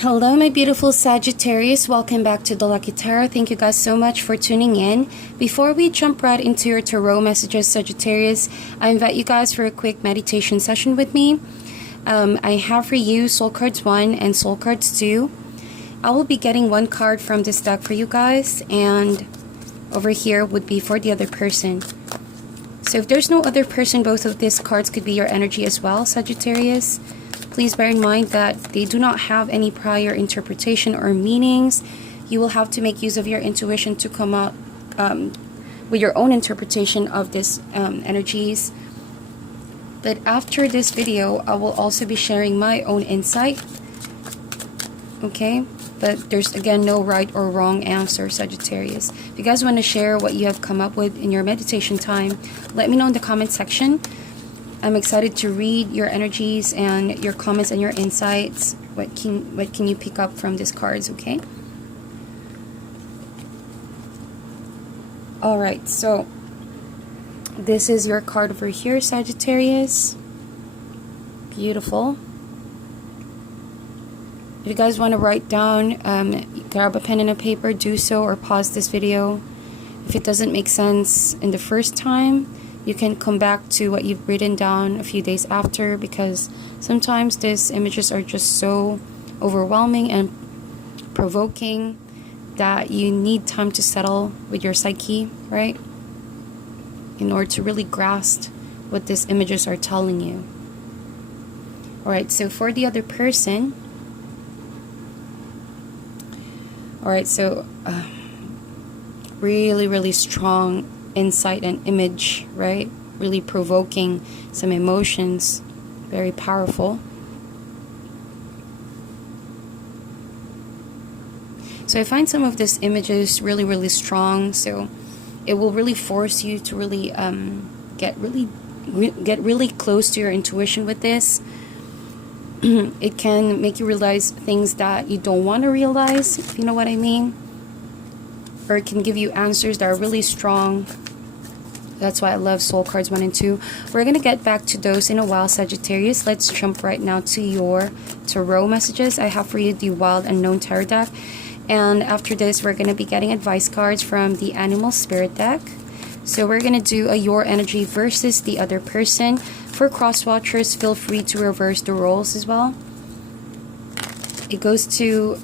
Hello, my beautiful Sagittarius. Welcome back to the Lucky Tarot. Thank you guys so much for tuning in. Before we jump right into your tarot messages, Sagittarius, I invite you guys for a quick meditation session with me. I have for you Soul Cards 1 and Soul Cards 2. I will be getting one card from this deck for you guys, and over here would be for the other person. So if there's no other person, both of these cards could be your energy as well, Sagittarius. Please bear in mind that they do not have any prior interpretation or meanings. You will have to make use of your intuition to come out with your own interpretation of these energies. But after this video, I will also be sharing my own insight. Okay? But there's, again, no right or wrong answer, Sagittarius. If you guys want to share what you have come up with in your meditation time, let me know in the comment section. I'm excited to read your energies and your comments and your insights. What can you pick up from these cards, okay? Alright, so this is your card over here, Sagittarius. Beautiful. If you guys want to write down, grab a pen and a paper, do so, or pause this video. If it doesn't make sense in the first time, you can come back to what you've written down a few days after, because sometimes these images are just so overwhelming and provoking that you need time to settle with your psyche, right? In order to really grasp what these images are telling you. Alright, so for the other person, alright, so really strong insight and image, right? Really provoking some emotions, very powerful. So I find some of these images really strong, so it will really force you to really get really close to your intuition with this. It can make you realize things that you don't want to realize, if you know what I mean. Or it can give you answers that are really strong. That's why I love Soul Cards 1 and 2. We're going to get back to those in a while, Sagittarius. Let's jump right now to your tarot messages. I have for you the Wild Unknown Tarot deck. And after this, we're going to be getting advice cards from the Animal Spirit deck. So we're going to do a your energy versus the other person. For cross watchers, feel free to reverse the roles as well. It goes to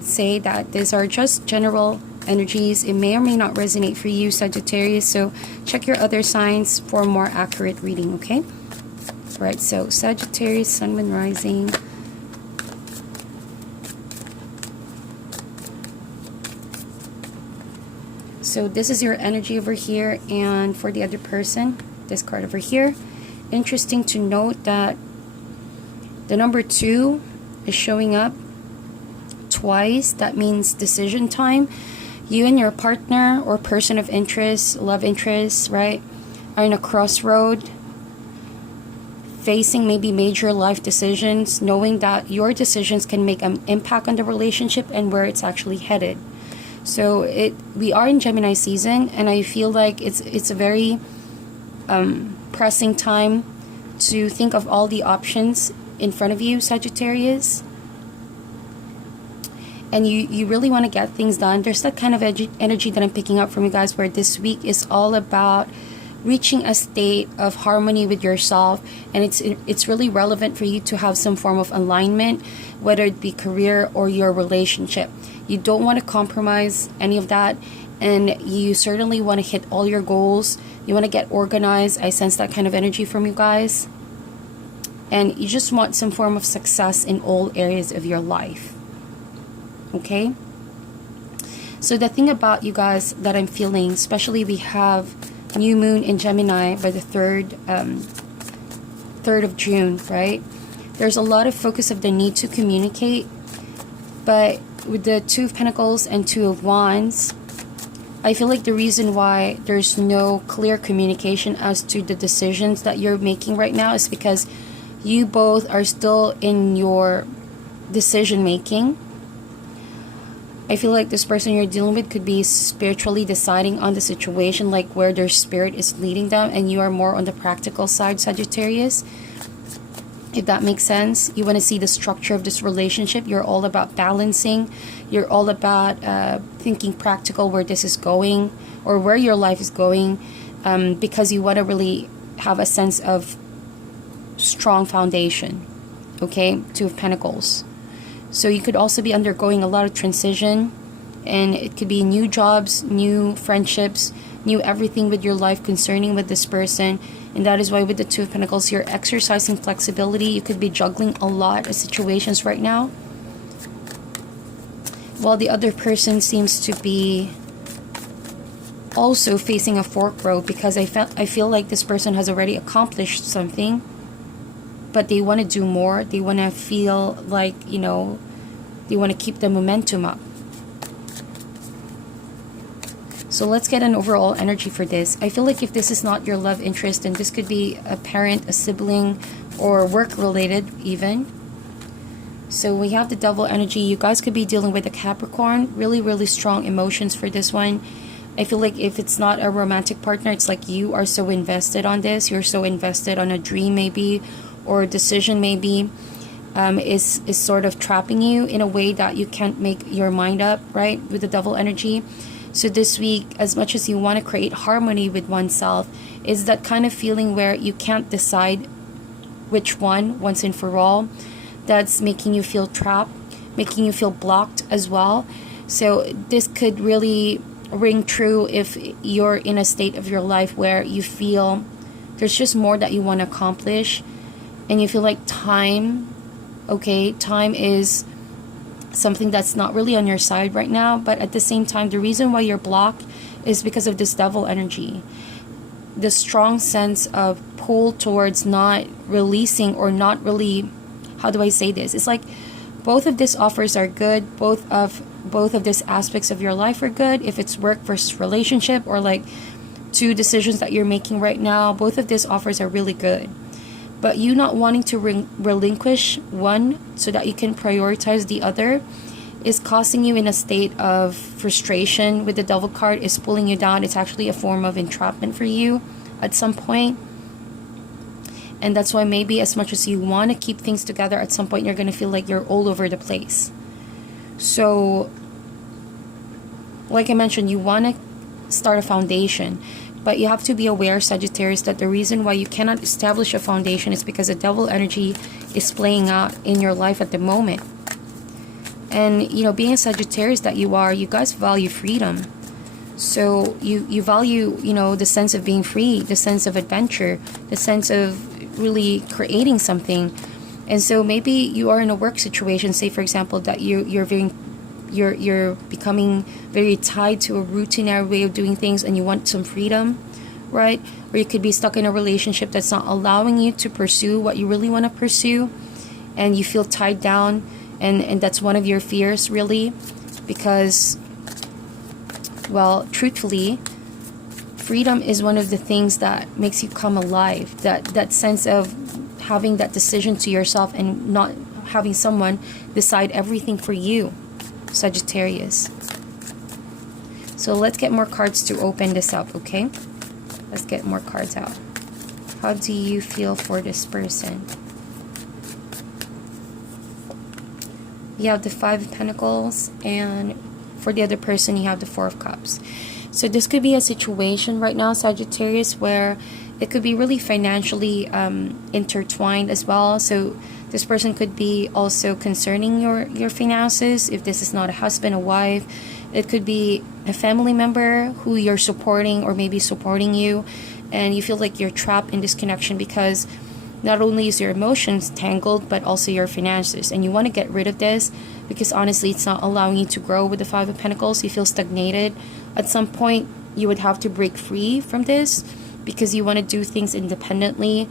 say that these are just general energies. It may or may not resonate for you, Sagittarius, so check your other signs for more accurate reading, okay? Alright, so Sagittarius, Sun, Moon, Rising. So this is your energy over here, and for the other person, this card over here. Interesting to note that the number 2 is showing up twice. That means decision time. You and your partner or person of interest, love interest, right, are in a crossroad, facing maybe major life decisions, knowing that your decisions can make an impact on the relationship and where it's actually headed. So we are in Gemini season, and I feel like it's a very pressing time to think of all the options in front of you, Sagittarius. And you really want to get things done. There's that kind of energy that I'm picking up from you guys, where this week is all about reaching a state of harmony with yourself, and it's really relevant for you to have some form of alignment, whether it be career or your relationship. You don't want to compromise any of that, and you certainly want to hit all your goals. You want to get organized. I sense that kind of energy from you guys, and you just want some form of success in all areas of your life. Okay, so the thing about you guys that I'm feeling, especially we have new moon in Gemini by the 3rd of June, right? There's a lot of focus of the need to communicate, but with the 2 of Pentacles and 2 of Wands, I feel like the reason why there's no clear communication as to the decisions that you're making right now is because you both are still in your decision making. I feel like this person you're dealing with could be spiritually deciding on the situation, like where their spirit is leading them, and you are more on the practical side, Sagittarius. if that makes sense. You want to see the structure of this relationship. You're all about balancing. You're all about thinking practical where this is going, or where your life is going, because you want to really have a sense of strong foundation. Okay, Two of Pentacles. So you could also be undergoing a lot of transition, and it could be new jobs, new friendships, new everything with your life concerning with this person. And that is why with the Two of Pentacles, you're exercising flexibility. You could be juggling a lot of situations right now, while the other person seems to be also facing a fork road, because I feel like this person has already accomplished something, but they want to do more. They want to feel like, you know, they want to keep the momentum up. So let's get an overall energy for this. I feel like if this is not your love interest, then this could be a parent, a sibling, or work related even. So we have the Devil energy. You guys could be dealing with a Capricorn. Really, really strong emotions for this one. I feel like if it's not a romantic partner, it's like you are so invested on this. You're so invested on a dream maybe, or a decision maybe, is sort of trapping you in a way that you can't make your mind up, right, with the Devil energy. So this week, as much as you want to create harmony with oneself, is that kind of feeling where you can't decide which one once and for all. That's making you feel trapped, making you feel blocked as well. So this could really ring true if you're in a state of your life where you feel there's just more that you want to accomplish, and you feel like time is something that's not really on your side right now. But at the same time, the reason why you're blocked is because of this Devil energy. The strong sense of pull towards not releasing, or not really, how do I say this? It's like both of these offers are good. Both of these aspects of your life are good. If it's work versus relationship, or like two decisions that you're making right now, both of these offers are really good. But you not wanting to relinquish one so that you can prioritize the other is causing you in a state of frustration. With the Devil card, is pulling you down. It's actually a form of entrapment for you at some point. And that's why maybe as much as you want to keep things together, at some point you're going to feel like you're all over the place. So, like I mentioned, you want to start a foundation. But you have to be aware, Sagittarius, that the reason why you cannot establish a foundation is because the Devil energy is playing out in your life at the moment. And, you know, being a Sagittarius that you are, you guys value freedom. So you value, you know, the sense of being free, the sense of adventure, the sense of really creating something. And so maybe you are in a work situation, say for example, that you're becoming very tied to a routinary way of doing things, and you want some freedom, right? Or you could be stuck in a relationship that's not allowing you to pursue what you really want to pursue, and you feel tied down, and that's one of your fears, really, because, well, truthfully, freedom is one of the things that makes you come alive. That sense of having that decision to yourself and not having someone decide everything for you, Sagittarius. So let's get more cards to open this up, okay? Let's get more cards out. How do you feel for this person? You have the Five of Pentacles, and for the other person you have the Four of Cups. So this could be a situation right now, Sagittarius, where it could be really financially intertwined as well. So this person could be also concerning your finances. If this is not a husband, a wife, it could be a family member who you're supporting, or maybe supporting you, and you feel like you're trapped in this connection because not only is your emotions tangled, but also your finances, and you want to get rid of this because honestly it's not allowing you to grow. With the Five of Pentacles, you feel stagnated. At some point you would have to break free from this because you want to do things independently.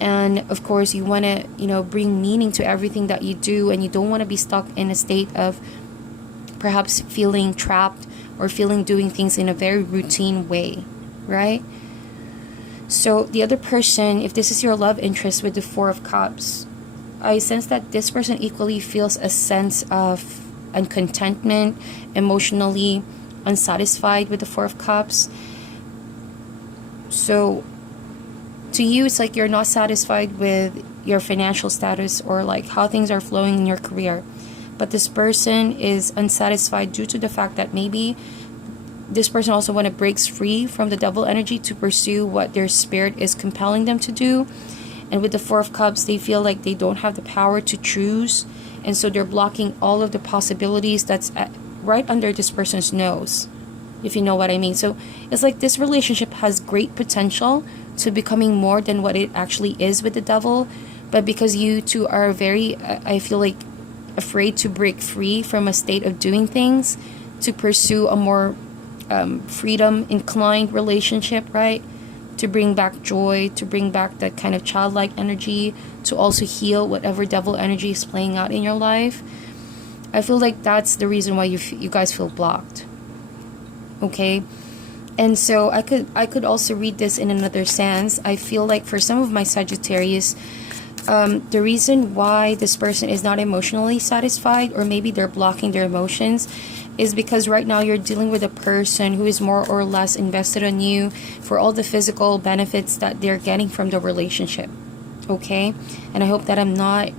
And of course you want to, you know, bring meaning to everything that you do, and you don't want to be stuck in a state of perhaps feeling trapped or feeling doing things in a very routine way, right? So the other person, if this is your love interest with the Four of Cups, I sense that this person equally feels a sense of uncontentment, emotionally unsatisfied with the Four of Cups. So to you, it's like you're not satisfied with your financial status or like how things are flowing in your career. But this person is unsatisfied due to the fact that maybe this person also want to break free from the devil energy to pursue what their spirit is compelling them to do. And with the Four of Cups, they feel like they don't have the power to choose, and so they're blocking all of the possibilities that's right under this person's nose, if you know what I mean. So it's like this relationship has great potential to becoming more than what it actually is with the devil, but because you two are very I feel like afraid to break free from a state of doing things to pursue a more freedom inclined relationship, right? To bring back joy, to bring back that kind of childlike energy, to also heal whatever devil energy is playing out in your life. I feel like that's the reason why you guys feel blocked. Okay? And so I could also read this in another sense. I feel like for some of my Sagittarius, the reason why this person is not emotionally satisfied, or maybe they're blocking their emotions, is because right now you're dealing with a person who is more or less invested in you for all the physical benefits that they're getting from the relationship. Okay? And I hope that I'm not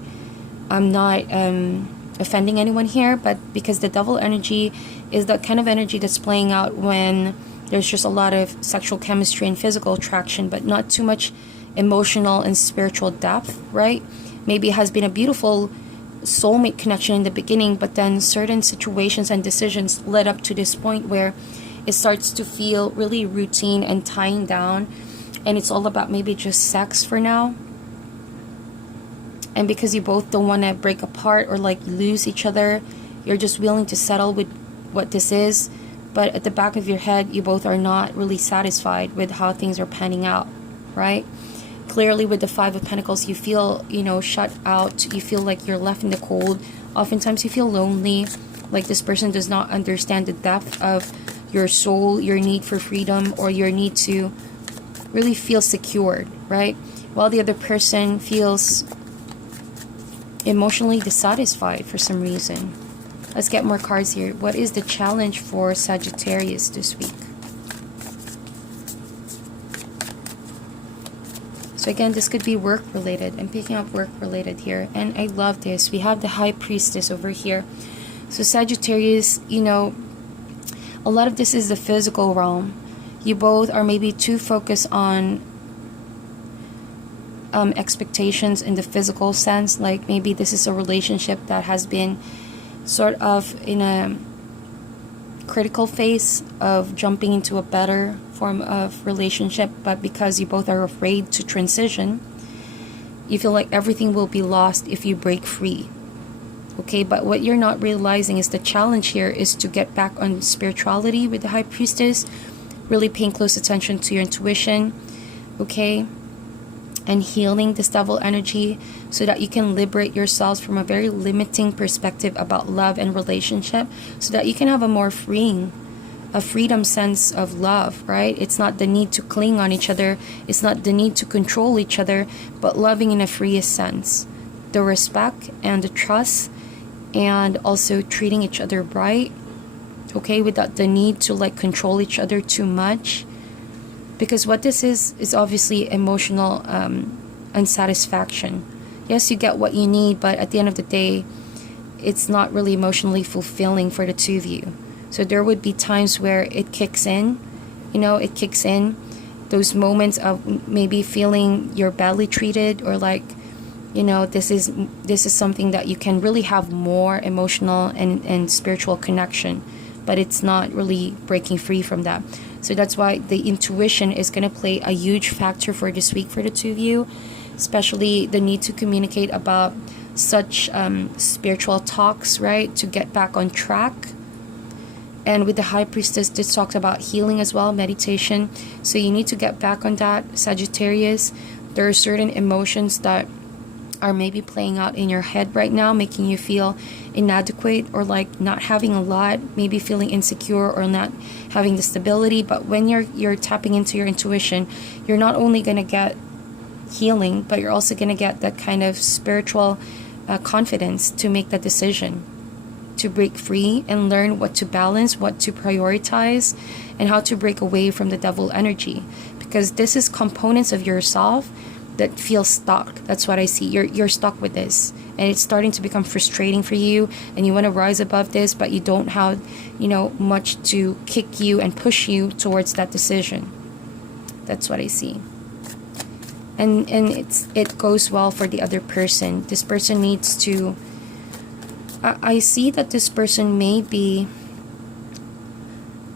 offending anyone here, but because the devil energy is the kind of energy that's playing out when there's just a lot of sexual chemistry and physical attraction, but not too much emotional and spiritual depth, right? Maybe it has been a beautiful soulmate connection in the beginning, but then certain situations and decisions led up to this point where it starts to feel really routine and tying down, and it's all about maybe just sex for now. And because you both don't want to break apart or like lose each other, you're just willing to settle with what this is, but at the back of your head you both are not really satisfied with how things are panning out, right? Clearly with the Five of Pentacles, you feel, shut out. You feel like you're left in the cold. Oftentimes you feel lonely, like this person does not understand the depth of your soul, your need for freedom, or your need to really feel secured, right? While the other person feels emotionally dissatisfied for some reason. Let's get more cards here. What is the challenge for Sagittarius this week? So again, this could be work related. I'm picking up work related here. And I love this. We have the High Priestess over here. So Sagittarius, a lot of this is the physical realm. You both are maybe too focused on expectations in the physical sense. Like maybe this is a relationship that has been sort of in a critical phase of jumping into a better form of relationship, but because you both are afraid to transition, you feel like everything will be lost if you break free. Okay, but what you're not realizing is the challenge here is to get back on spirituality with the High Priestess, really paying close attention to your intuition, okay, and healing this devil energy so that you can liberate yourselves from a very limiting perspective about love and relationship, so that you can have a more freedom sense of love, right? It's not the need to cling on each other, it's not the need to control each other, but loving in a freest sense. The respect and the trust, and also treating each other right, okay, without the need to like control each other too much. Because what this is obviously emotional unsatisfaction. Yes, you get what you need, but at the end of the day, it's not really emotionally fulfilling for the two of you. So there would be times where it kicks in, those moments of maybe feeling you're badly treated, or like, this is something that you can really have more emotional and spiritual connection, but it's not really breaking free from that. So that's why the intuition is going to play a huge factor for this week for the two of you, especially the need to communicate about such spiritual talks, right, to get back on track. And with the High Priestess, this talks about healing as well, meditation. So you need to get back on that, Sagittarius. There are certain emotions that are maybe playing out in your head right now, making you feel inadequate, or like not having a lot, maybe feeling insecure or not having the stability. But when you're tapping into your intuition, you're not only going to get healing, but you're also going to get that kind of spiritual confidence to make that decision, to break free and learn what to balance, what to prioritize, and how to break away from the devil energy. Because this is components of yourself that feels stuck. That's what I see. You're stuck with this, and it's starting to become frustrating for you, and you want to rise above this, but you don't have, you know, much to kick you and push you towards that decision. That's what I see. And it goes well for the other person. This person needs to, I see that this person may be,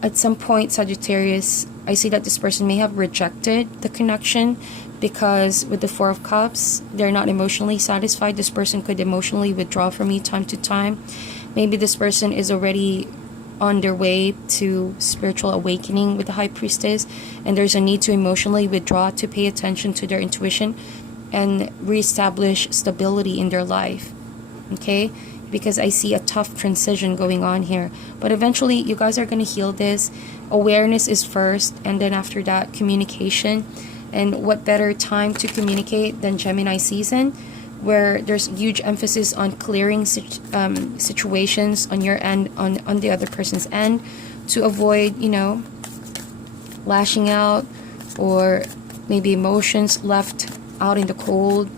at some point, Sagittarius, I see that this person may have rejected the connection, because with the Four of Cups, they're not emotionally satisfied. This person could emotionally withdraw from you time to time. Maybe this person is already on their way to spiritual awakening with the High Priestess, and there's a need to emotionally withdraw to pay attention to their intuition and reestablish stability in their life. Okay? Because I see a tough transition going on here. But eventually, you guys are going to heal this. Awareness is first, and then after that, communication. And what better time to communicate than Gemini season, where there's huge emphasis on clearing situations on your end, on the other person's end, to avoid, you know, lashing out, or maybe emotions left out in the cold,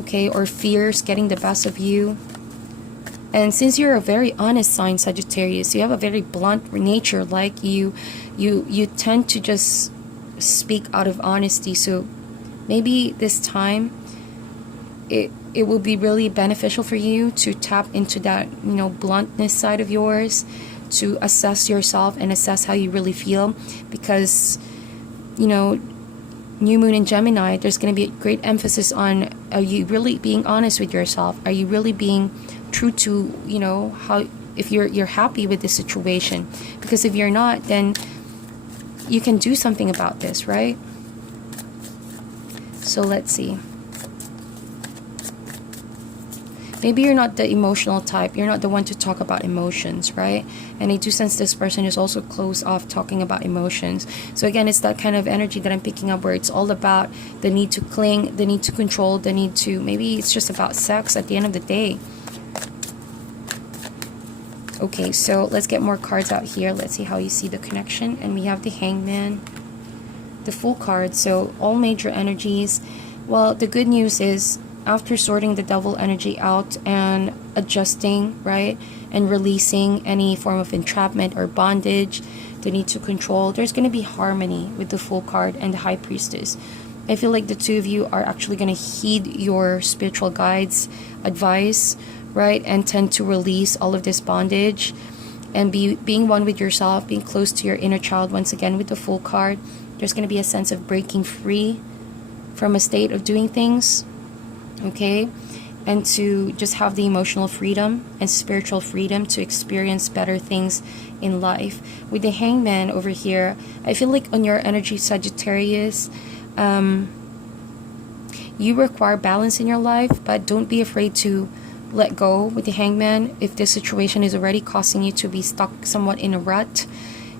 okay, or fears getting the best of you. And since you're a very honest sign, Sagittarius, you have a very blunt nature, like you tend to just speak out of honesty. So maybe this time it will be really beneficial for you to tap into that, you know, bluntness side of yours, to assess yourself and assess how you really feel. Because, you know, new moon in Gemini, there's going to be a great emphasis on, are you really being honest with yourself? Are you really being true to, you know, how, if you're happy with the situation? Because if you're not, then you can do something about this, right? So let's see. Maybe you're not the emotional type. You're not the one to talk about emotions, right? And I do sense this person is also closed off talking about emotions. So again, it's that kind of energy that I'm picking up, where it's all about the need to cling, the need to control, the need to, maybe it's just about sex at the end of the day. Okay, so let's get more cards out here. Let's see how you see the connection. And we have the Hangman, the Fool card. So all major energies. Well, the good news is, after sorting the Devil energy out and adjusting, right, and releasing any form of entrapment or bondage, the need to control, there's going to be harmony with the Fool card and the High Priestess. I feel like the two of you are actually going to heed your spiritual guides' advice, right, and tend to release all of this bondage and being one with yourself, being close to your inner child. Once again, with the Fool card, there's going to be a sense of breaking free from a state of doing things, okay, and to just have the emotional freedom and spiritual freedom to experience better things in life. With the Hangman over here, I feel like on your energy, Sagittarius, you require balance in your life, but don't be afraid to let go with the Hangman. If this situation is already causing you to be stuck somewhat in a rut,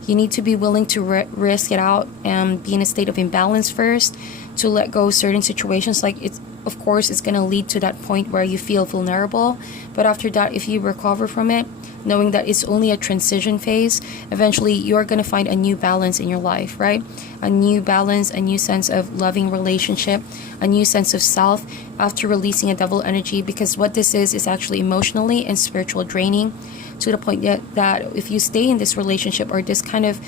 you need to be willing to risk it out and be in a state of imbalance first, to let go of certain situations. Like, it's, of course, it's going to lead to that point where you feel vulnerable, but after that, if you recover from it, knowing that it's only a transition phase, eventually you're going to find a new balance in your life, right? A new balance, a new sense of loving relationship, a new sense of self after releasing a Devil energy. Because what this is actually emotionally and spiritual draining, to the point that if you stay in this relationship or this kind of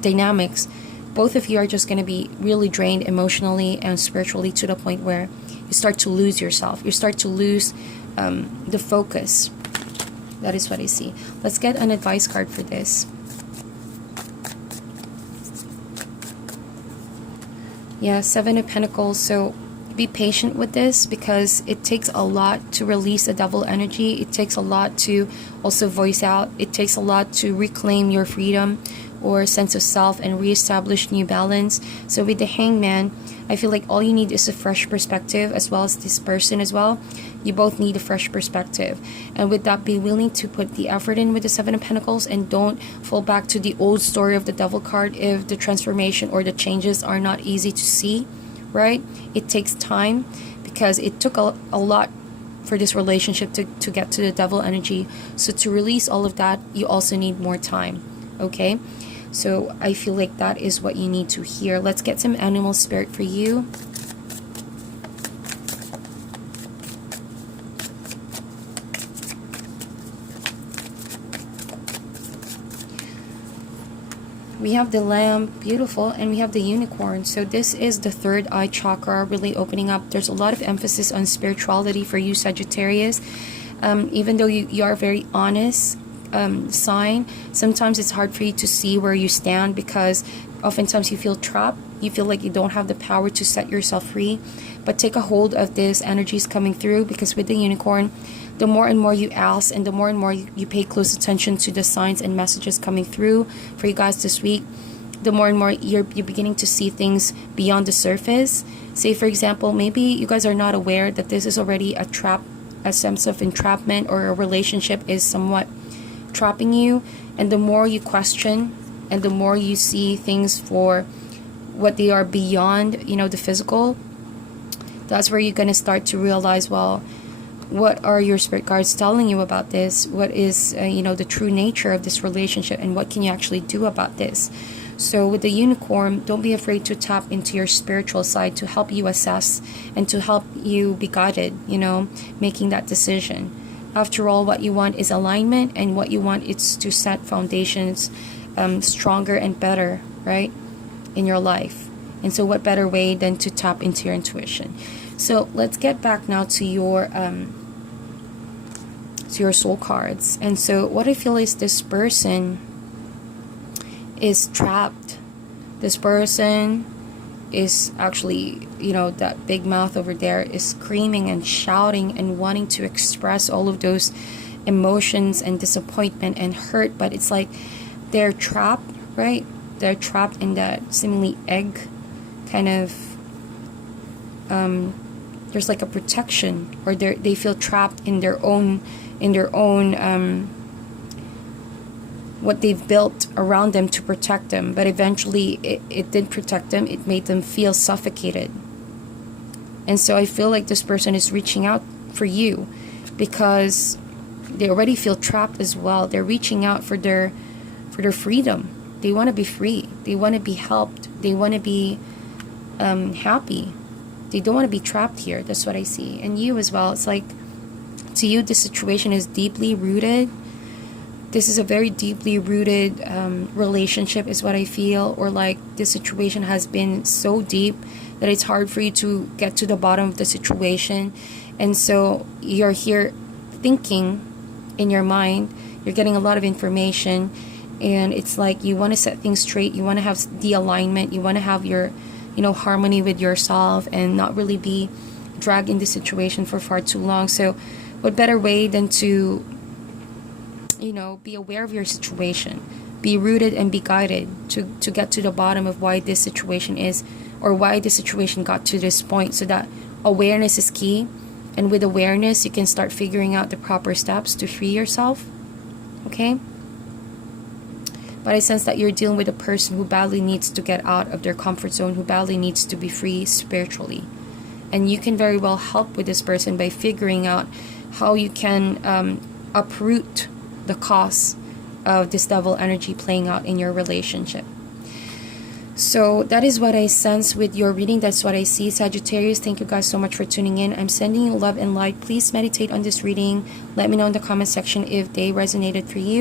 dynamics, both of you are just going to be really drained emotionally and spiritually, to the point where you start to lose yourself. You start to lose the focus. That is what I see. Let's get an advice card for this. Yeah, Seven of Pentacles. So be patient with this, because it takes a lot to release the Devil energy. It takes a lot to also voice out. It takes a lot to reclaim your freedom or sense of self and reestablish new balance. So with the Hangman, I feel like all you need is a fresh perspective, as well as this person as well. You both need a fresh perspective. And with that, be willing to put the effort in with the Seven of Pentacles, and don't fall back to the old story of the Devil card if the transformation or the changes are not easy to see, right? It takes time, because it took a lot for this relationship to get to the Devil energy. So to release all of that, you also need more time, okay? So I feel like that is what you need to hear. Let's get some animal spirit for you. We have the lamb, beautiful, and we have the unicorn. So this is the third eye chakra really opening up. There's a lot of emphasis on spirituality for you, Sagittarius. Even though you are very honest sign, sometimes it's hard for you to see where you stand, because oftentimes you feel trapped. You feel like you don't have the power to set yourself free. But take a hold of this energies coming through, because with the unicorn, the more and more you ask and the more and more you pay close attention to the signs and messages coming through for you guys this week, the more and more you're beginning to see things beyond the surface. Say, for example, maybe you guys are not aware that this is already a trap, a sense of entrapment, or a relationship is somewhat trapping you. And the more you question and the more you see things for what they are beyond, you know, the physical, that's where you're going to start to realize, well, what are your spirit guides telling you about this? What is, you know, the true nature of this relationship, and what can you actually do about this? So with the unicorn, don't be afraid to tap into your spiritual side to help you assess and to help you be guided, you know, making that decision. After all, what you want is alignment, and what you want is to set foundations stronger and better, right, in your life. And so what better way than to tap into your intuition? So let's get back now to your soul cards. And so what I feel is this person is trapped. This person is actually, you know, that big mouth over there is screaming and shouting and wanting to express all of those emotions and disappointment and hurt, but it's like they're trapped, right? They're trapped in that seemingly egg kind of there's like a protection, or they feel trapped in their own what they've built around them to protect them. But eventually it did protect them. It made them feel suffocated. And so I feel like this person is reaching out for you because they already feel trapped as well. They're reaching out for their freedom. They want to be free. They want to be helped. They want to be happy. They don't want to be trapped here. That's what I see. And you as well. It's like, to you, this situation is deeply rooted. This is a very deeply rooted relationship is what I feel. Or like this situation has been so deep that it's hard for you to get to the bottom of the situation. And so you're here thinking in your mind. You're getting a lot of information. And it's like you want to set things straight. You want to have the alignment. You want to have your, you know, harmony with yourself and not really be dragged in this situation for far too long. So what better way than to, you know, be aware of your situation, be rooted and be guided to get to the bottom of why this situation is, or why the situation got to this point. So that awareness is key. And with awareness, you can start figuring out the proper steps to free yourself. Okay? But I sense that you're dealing with a person who badly needs to get out of their comfort zone, who badly needs to be free spiritually. And you can very well help with this person by figuring out how you can uproot the cause of this devil energy playing out in your relationship. So that is what I sense with your reading. That's what I see, Sagittarius. Thank you guys so much for tuning in. I'm sending you love and light. Please meditate on this reading. Let me know in the comment section if they resonated for you.